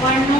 બહુકોણનું ગીત.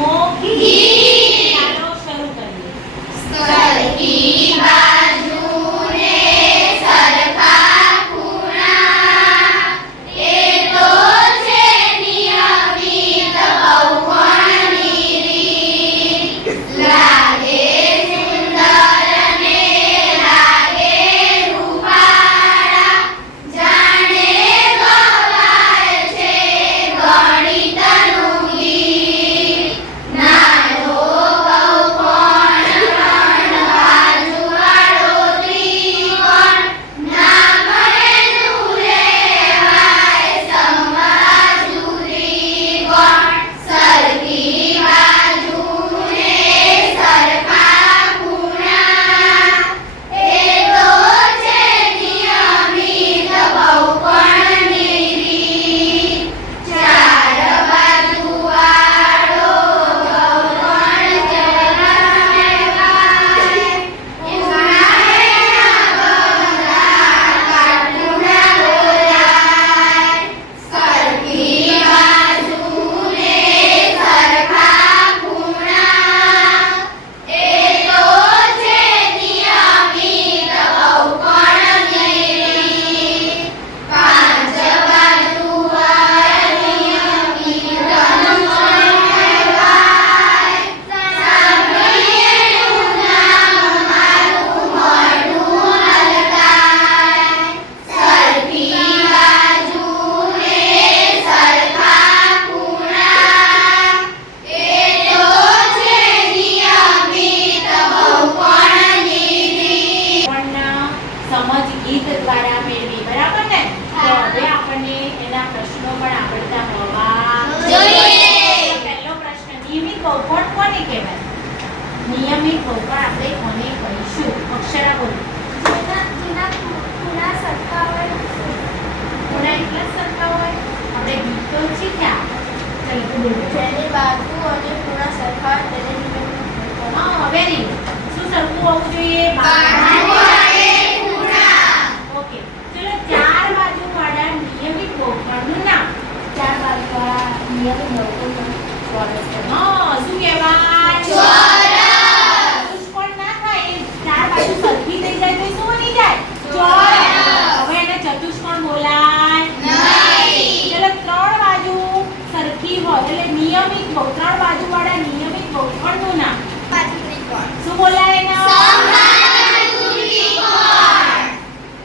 બહુકોણ કોને કહેવાય? નિયમિત બહુકોણ આપણે કોને કહીશું? અક્ષરા બોલો. ખૂણા એટલા જ સરખા હોય? આપણે ગીત તો શીખ્યા? ચાલો તું બોલ. જેની બાજુ અને ખૂણા સરખા હોય તેને હા વેરી શું સરખું હોવું જોઈએ? બાજુ અને ખૂણા ઓકે. ચલો ચાર બાજુ વાળા નિયમિત બહુકોણનું નામ. ચાર બાજુવાળા નિયમિત બહુકોણ હા શું કહેવાય? ચોરસ. ના થાય એ ચાર બાજુ સરખી થઈ જાય તો શું બની જાય? ચોરસ. હવે એને ચતુષ્કોણ બોલાય નહીં. ત્રણ બાજુ સરખી હોય. એટલે નિયમિત બહુ ત્રણ બાજુ વાળા નિયમિત બહુકોણનું નામ. બાજુ શું બોલાય એના?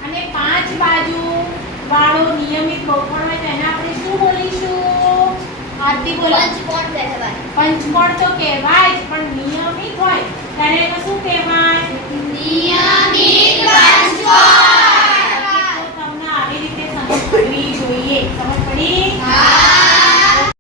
અને પાંચ બાજુ વાળો નિયમિત બહુકોણ હોય તો એને આપણે શું બોલીશું? આરતી બોલો પંચકોણ પંચકોણ તો કહેવાય